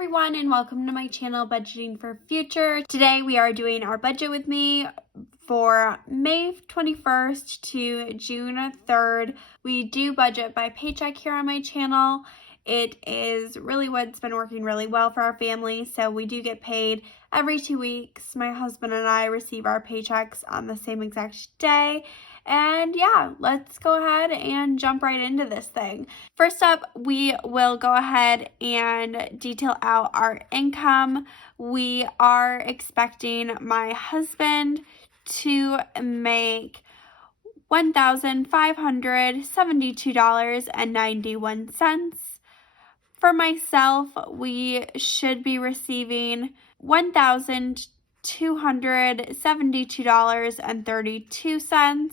everyone, and welcome to my channel, Budgeting for Future. Today we are doing our budget with me for May 21st to June 3rd. We do budget by paycheck here on my channel. It is really what's been working really well for our family. So we do get paid every 2 weeks. My husband and I receive our paychecks on the same exact day. And yeah, let's go ahead and jump right into this thing. First up, we will go ahead and detail out our income. We are expecting my husband to make $1,572.91. For myself, we should be receiving $1,272.32.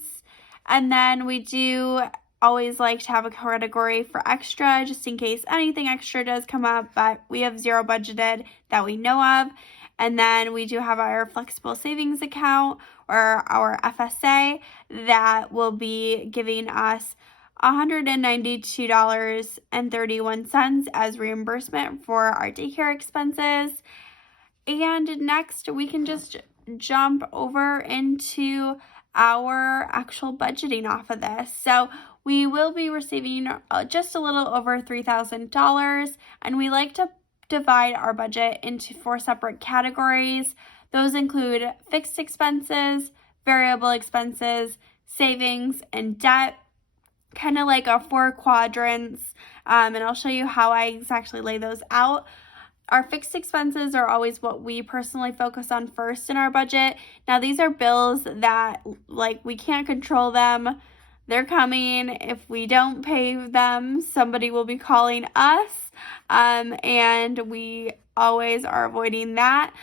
And then we do always like to have a category for extra, just in case anything extra does come up, but we have zero budgeted that we know of. And then we do have our flexible savings account, or our FSA, that will be giving us $192.31 as reimbursement for our daycare expenses. And next, we can just jump over into our actual budgeting off of this. So we will be receiving just a little over $3,000, and we like to divide our budget into 4 separate categories. Those include fixed expenses, variable expenses, savings, and debt, kind of like our 4 quadrants, and I'll show you how I exactly lay those out. Our fixed expenses are always what we personally focus on first in our budget. Now, these are bills that, we can't control them. They're coming. If we don't pay them, somebody will be calling us, and we always are avoiding that.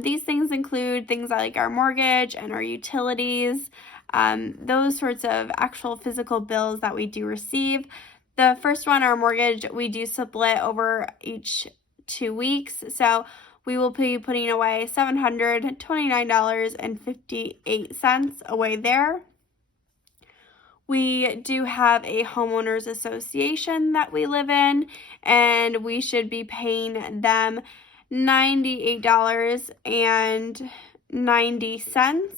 These things include things like our mortgage and our utilities, those sorts of actual physical bills that we do receive. The first one, our mortgage, we do split over each 2 weeks. So we will be putting away $729.58 away there. We do have a homeowners association that we live in, and we should be paying them $98.90.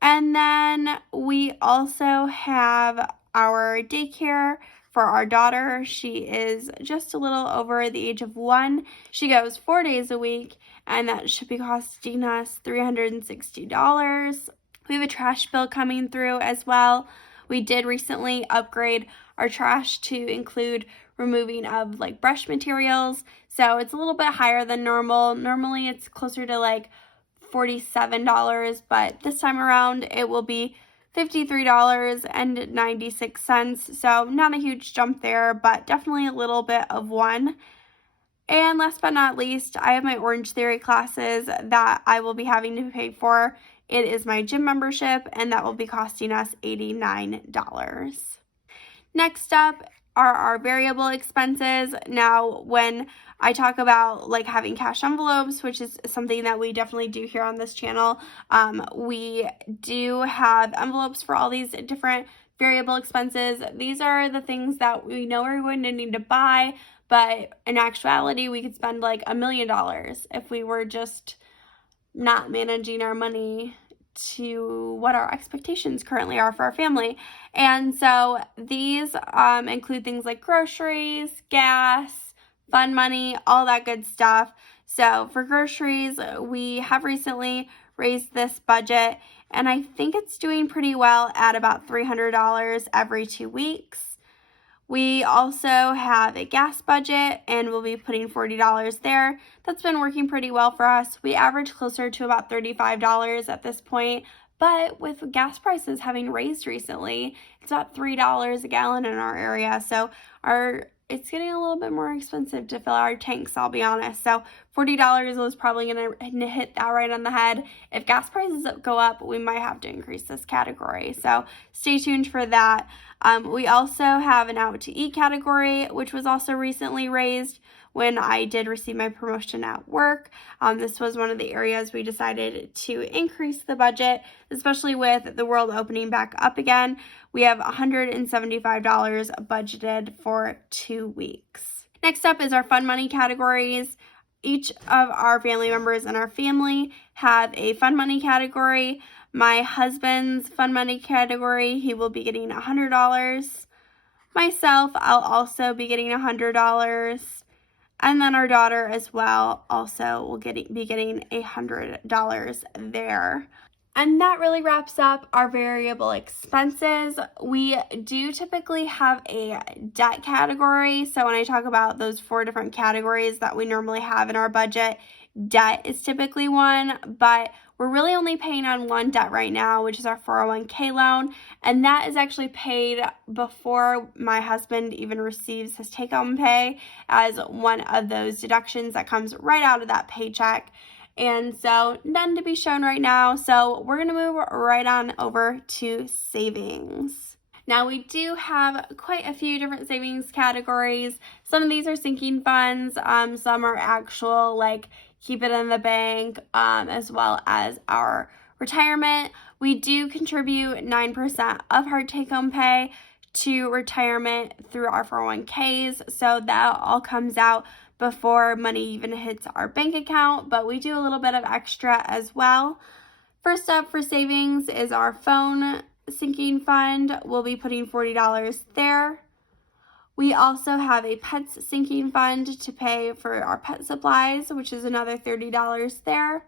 And then we also have our daycare for our daughter. She is just a little over the age of 1. She goes 4 days a week, and that should be costing us $360. We have a trash bill coming through as well. We did recently upgrade our trash to include removing of brush materials, so it's a little bit higher than normal. Normally it's closer to $47, but this time around it will be $53.96. So not a huge jump there, but definitely a little bit of one. And last but not least, I have my Orange Theory classes that I will be having to pay for. It is my gym membership, and that will be costing us $89. Next up are our variable expenses. Now, when I talk about having cash envelopes, which is something that we definitely do here on this channel, we do have envelopes for all these different variable expenses. These are the things that we know we're going to need to buy, but in actuality, we could spend $1 million if we were just not managing our money to what our expectations currently are for our family. And so these include things like groceries, gas, fun money, all that good stuff. So for groceries, we have recently raised this budget, and I think it's doing pretty well at about $300 every 2 weeks. We also have a gas budget, and we'll be putting $40 there. That's been working pretty well for us. We average closer to about $35 at this point, but with gas prices having raised recently, it's about $3 a gallon in our area. So it's getting a little bit more expensive to fill our tanks, I'll be honest. So $40 was probably going to hit that right on the head. If gas prices go up, we might have to increase this category. So stay tuned for that. We also have an out to eat category, which was also recently raised when I did receive my promotion at work. This was one of the areas we decided to increase the budget, especially with the world opening back up again. We have $175 budgeted for 2 weeks. Next up is our fun money categories. Each of our family members in our family have a fun money category. My husband's fun money category, he will be getting $100. Myself, I'll also be getting $100. And then our daughter as well also will be getting $100 there. And that really wraps up our variable expenses. We do typically have a debt category. So when I talk about those 4 different categories that we normally have in our budget, debt is typically one, but we're really only paying on one debt right now, which is our 401k loan. And that is actually paid before my husband even receives his take-home pay as one of those deductions that comes right out of that paycheck. And so none to be shown right now. So we're going to move right on over to savings. Now we do have quite a few different savings categories. Some of these are sinking funds. Some are actual, like keep it in the bank, as well as our retirement. We do contribute 9% of our take-home pay to retirement through our 401ks. So that all comes out before money even hits our bank account, but we do a little bit of extra as well. First up for savings is our phone sinking fund. We'll be putting $40 there. We also have a pets sinking fund to pay for our pet supplies, which is another $30 there.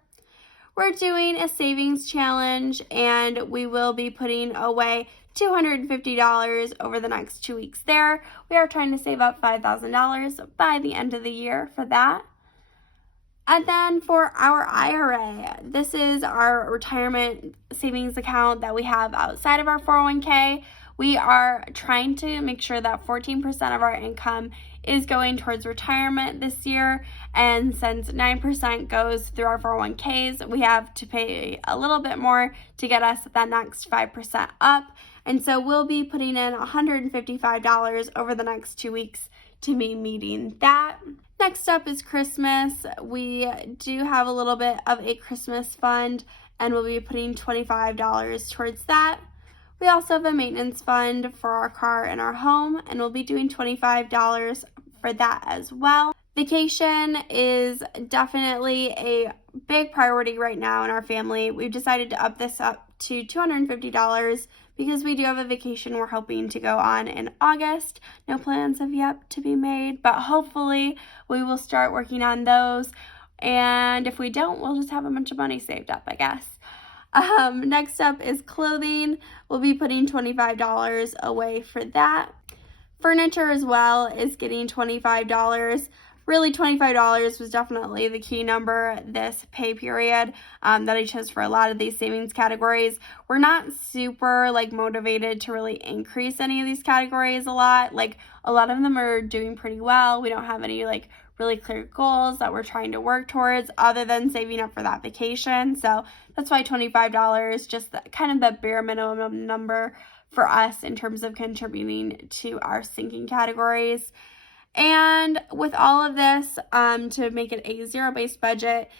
We're doing a savings challenge and we will be putting away $250 over the next 2 weeks there. We are trying to save up $5,000 by the end of the year for that. And then for our IRA, this is our retirement savings account that we have outside of our 401k. We are trying to make sure that 14% of our income is going towards retirement this year. And since 9% goes through our 401ks, we have to pay a little bit more to get us that next 5% up. And so we'll be putting in $155 over the next 2 weeks to be meeting that. Next up is Christmas. We do have a little bit of a Christmas fund and we'll be putting $25 towards that. We also have a maintenance fund for our car and our home, and we'll be doing $25 for that as well. Vacation is definitely a big priority right now in our family. We've decided to up this up to $250 because we do have a vacation we're hoping to go on in August. No plans have yet to be made, but hopefully we will start working on those. And if we don't, we'll just have a bunch of money saved up, I guess. Next up is clothing. We'll be putting $25 away for that. Furniture as well is getting $25. Really, $25 was definitely the key number this pay period that I chose for a lot of these savings categories. We're not super motivated to really increase any of these categories a lot. A lot of them are doing pretty well. We don't have any really clear goals that we're trying to work towards other than saving up for that vacation. So that's why $25, just kind of the bare minimum number for us in terms of contributing to our sinking categories. And with all of this, to make it a zero-based budget,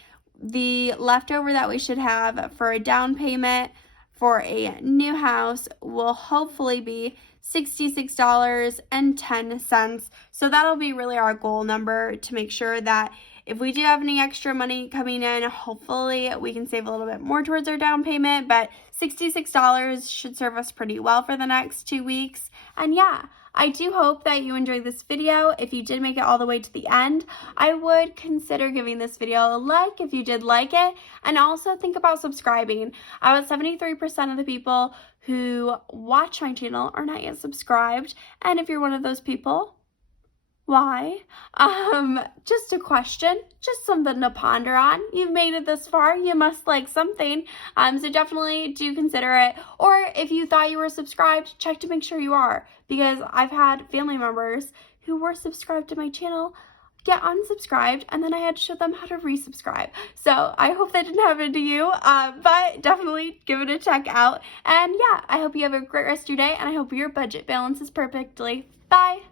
the leftover that we should have for a down payment for a new house will hopefully be $66.10. So that'll be really our goal number to make sure that if we do have any extra money coming in, hopefully we can save a little bit more towards our down payment, but $66 should serve us pretty well for the next 2 weeks. And yeah, I do hope that you enjoyed this video. If you did make it all the way to the end, I would consider giving this video a like if you did like it, and also think about subscribing. About 73% of the people who watch my channel are not yet subscribed, and if you're one of those people, why? Just a question, just something to ponder on. You've made it this far, you must like something. So definitely do consider it. Or if you thought you were subscribed, check to make sure you are, because I've had family members who were subscribed to my channel get unsubscribed, and then I had to show them how to resubscribe. So I hope that didn't happen to you, but definitely give it a check out. And yeah, I hope you have a great rest of your day, and I hope your budget balances perfectly. Bye!